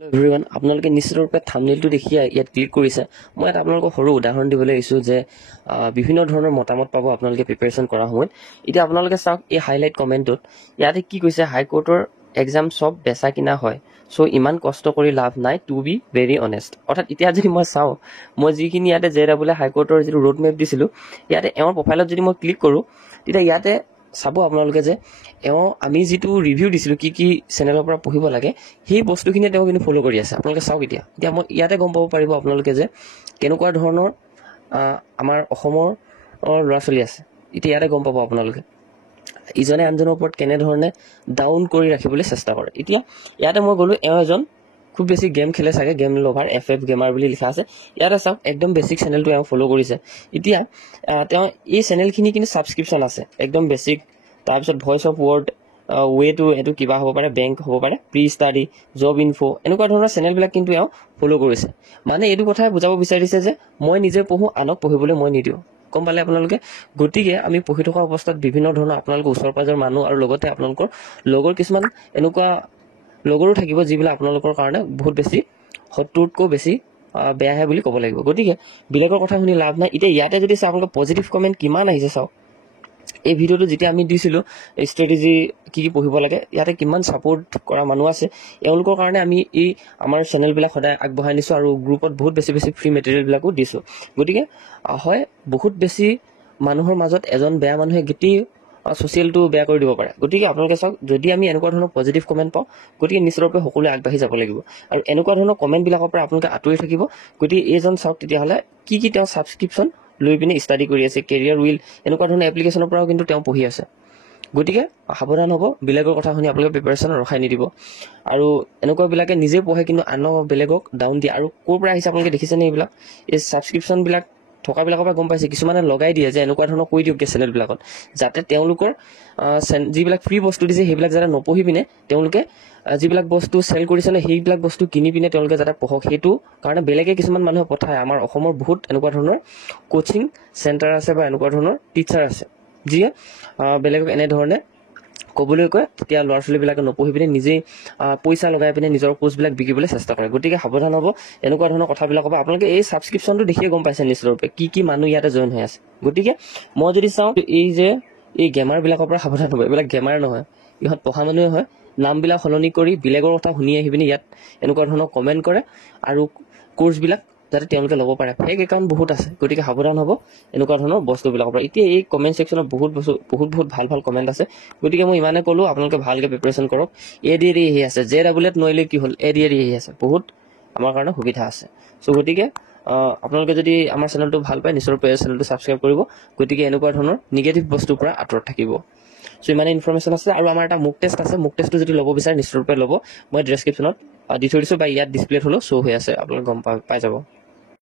everyone আপোনালোকে নিশ্চিত ৰূপে থাম্বনেইলটো দেখি ইয়াত ক্লিক কৰিছে মই এটা আপোনালোকক সৰু উদাহৰণ দিবলৈ আহিছোঁ যে বিভিন্ন ধৰণৰ মতামত পাব আপোনালোকে প্ৰিপাৰেশ্যন কৰা সময়ত এতিয়া আপোনালোকে চাওক এই হাইলাইট কমেণ্টটোত ইয়াতে কি কৈছে হাইকোৰ্টৰ এক্সাম চব বেচা কিনা হয় চ' ইমান কষ্ট কৰি লাভ নাই টু বি ভেৰি অনেষ্ট অৰ্থাৎ এতিয়া যদি মই চাওঁ মই যিখিনি ইয়াতে JEE হাইকোৰ্টৰ যিটো ৰোড মেপ দিছিলোঁ ইয়াতে এওঁৰ প্ৰফাইলত যদি মই ক্লিক কৰোঁ তেতিয়া ইয়াতে চাব আপোনালোকে যে আমি যিটো ৰিভিউ দিছিলোঁ কি কি চেনেলৰ পৰা পঢ়িব লাগে সেই বস্তুখিনি তেওঁ কিন্তু ফ'ল' কৰি আছে আপোনালোকে চাওক এতিয়া মই ইয়াতে গম পাব পাৰিব আপোনালোকে যে কেনেকুৱা ধৰণৰ আমাৰ অসমৰ ল'ৰা ছোৱালী আছে এতিয়া ইয়াতে গম পাব আপোনালোকে ইজনে আনজনৰ ওপৰত কেনেধৰণে ডাউন কৰি ৰাখিবলৈ চেষ্টা কৰে এতিয়া ইয়াতে মই গ'লোঁ এজন খুব বেছি গেম খেলে চাগে গেম লভাৰ FF গেমাৰ বুলি লিখা আছে ইয়াতে চাওক একদম বেছিক চেনেলটো ফ'ল' কৰিছে এতিয়া তেওঁ এই চেনেলখিনি কিন্তু ছাবস্ক্ৰিপশ্যন আছে একদম বেছিক তাৰপিছত ভইচ অফ ৱৰ্ড ৱেটো এইটো কিবা হ'ব পাৰে বেংক হ'ব পাৰে প্ৰি ষ্টাডি জব ইনফো এনেকুৱা ধৰণৰ চেনেলবিলাক কিন্তু ফ'ল' কৰিছে মানে এইটো কথাই বুজাব বিচাৰিছে যে মই নিজে পঢ়োঁ আনক পঢ়িবলৈ মই নিদিওঁ গম পালে আপোনালোকে গতিকে আমি পঢ়ি থকা অৱস্থাত বিভিন্ন ধৰণৰ আপোনালোকৰ ওচৰ পাজৰ মানুহ আৰু লগতে আপোনালোকৰ লগৰ কিছুমান এনেকুৱা লগৰো থাকিব যিবিলাক আপোনালোকৰ কাৰণে বহুত বেছি শত্ৰুতকৈ বেছি বেয়াহে বুলি ক'ব লাগিব গতিকে বেলেগৰ কথা শুনি লাভ নাই এতিয়া ইয়াতে যদি চাওক আপোনালোকৰ পজিটিভ কমেণ্ট কিমান আহিছে চাওক এই ভিডিঅ'টো যেতিয়া আমি দিছিলোঁ ষ্ট্ৰেটেজি কি কি পঢ়িব লাগে ইয়াতে কিমান ছাপোৰ্ট কৰা মানুহ আছে এওঁলোকৰ কাৰণে আমি এই আমাৰ চেনেলবিলাক সদায় আগবঢ়াই নিছোঁ আৰু গ্ৰুপত বহুত বেছি ফ্ৰী মেটেৰিয়েলবিলাকো দিছোঁ গতিকে হয় বহুত বেছি মানুহৰ মাজত এজন বেয়া মানুহে গোটেই ছ'চিয়েলটো বেয়া কৰি দিব পাৰে গতিকে আপোনালোকে চাওক যদি আমি এনেকুৱা ধৰণৰ পজিটিভ কমেণ্ট পাওঁ গতিকে নিশ্চিতৰূপে সকলোৱে আগবাঢ়ি যাব লাগিব আৰু এনেকুৱা ধৰণৰ কমেণ্টবিলাকৰ পৰা আপোনালোকে আঁতৰি থাকিব গতিকে এইজন চাওক তেতিয়াহ'লে কি তেওঁ ছাবস্ক্ৰিপশ্যন লৈ পিনে ষ্টাডি কৰি আছে কেৰিয়াৰ উইল এনেকুৱা ধৰণৰ এপ্লিকেশ্যনৰ পৰাও কিন্তু তেওঁ পঢ়ি আছে গতিকে সাৱধান হ'ব বেলেগৰ কথা শুনি আপোনালোকে প্ৰিপাৰেশ্যন ৰখাই নিদিব আৰু এনেকুৱাবিলাকে নিজে পঢ়ে কিন্তু আনক বেলেগক ডাউন দিয়ে আৰু ক'ৰ পৰা আহিছে আপোনালোকে দেখিছেনে এইবিলাক এই ছাবস্ক্ৰিপশ্যনবিলাক থকাবিলাকৰ পৰা গম পাইছে কিছুমানে লগাই দিয়ে যে এনেকুৱা ধৰণৰ কৰি দিয়ক চেনেলবিলাকত যাতে তেওঁলোকৰ যিবিলাক ফ্ৰী বস্তু দিছে সেইবিলাক যাতে নপঢ়ি পিনে তেওঁলোকে যিবিলাক বস্তু চেল কৰিছিলে সেইবিলাক বস্তু কিনি পিনে তেওঁলোকে যাতে পঢ়ক সেইটো কাৰণে বেলেগে কিছুমান মানুহে পঠায় আমাৰ অসমৰ বহুত এনেকুৱা ধৰণৰ কোচিং চেণ্টাৰ আছে বা এনেকুৱা ধৰণৰ টিচাৰ আছে যিয়ে বেলেগক এনেধৰণে ক'বলৈ কয় তেতিয়া ল'ৰা ছোৱালীবিলাকে নপঢ়ি পিনে নিজেই পইচা লগাই পিনে নিজৰ কোৰ্চবিলাক বিকিবলৈ চেষ্টা কৰে গতিকে সাৱধান হ'ব এনেকুৱা ধৰণৰ কথাবিলাকৰ পৰা আপোনালোকে এই ছাবস্ক্ৰিপশ্যনটো দেখিয়ে গম পাইছে নিশ্চিতৰূপে কি মানুহ ইয়াতে জইন হৈ আছে গতিকে মই যদি চাওঁ এই গেমাৰবিলাকৰ পৰা সাৱধান হ'ব এইবিলাক গেমাৰ নহয় ইহঁত পঢ়া মানুহে হয় নামবিলাক সলনি কৰি বেলেগৰ কথা শুনি আহি পিনে ইয়াত এনেকুৱা ধৰণৰ কমেণ্ট কৰে আৰু কোৰ্চবিলাক যাতে তেওঁলোকে ল'ব পাৰে ফেক একাউণ্ট বহুত আছে গতিকে সাৱধান হ'ব এনেকুৱা ধৰণৰ বস্তুবিলাকৰ পৰা এতিয়া এই কমেণ্ট ছেকশ্যনত বহুত ভাল কমেণ্ট আছে গতিকে মই ইমানে ক'লোঁ আপোনালোকে ভালকৈ প্ৰিপাৰেশ্যন কৰক ADAD আহি আছে JEE নোৱাৰিলে কি হ'ল ADAD আহি আছে বহুত আমাৰ কাৰণে সুবিধা আছে চ' গতিকে আপোনালোকে যদি আমাৰ চেনেলটো ভাল পায় নিশ্চয়কৈ চেনেলটো ছাবস্ক্ৰাইব কৰিব গতিকে এনেকুৱা ধৰণৰ নিগেটিভ বস্তুৰ পৰা আঁতৰত থাকিব চ' ইমানে ইনফৰমেশ্যন আছে আৰু আমাৰ এটা মুক টেষ্ট আছে মুক টেষ্টটো যদি ল'ব বিচাৰে নিশ্চয়ৰূপে ল'ব মই ডেছক্ৰিপশ্যনত দি থৈ দিছোঁ বা ইয়াত ডিছপ্লেত হ'লেও শ্ব' হৈ আছে আপোনালোকে গম পাই যাব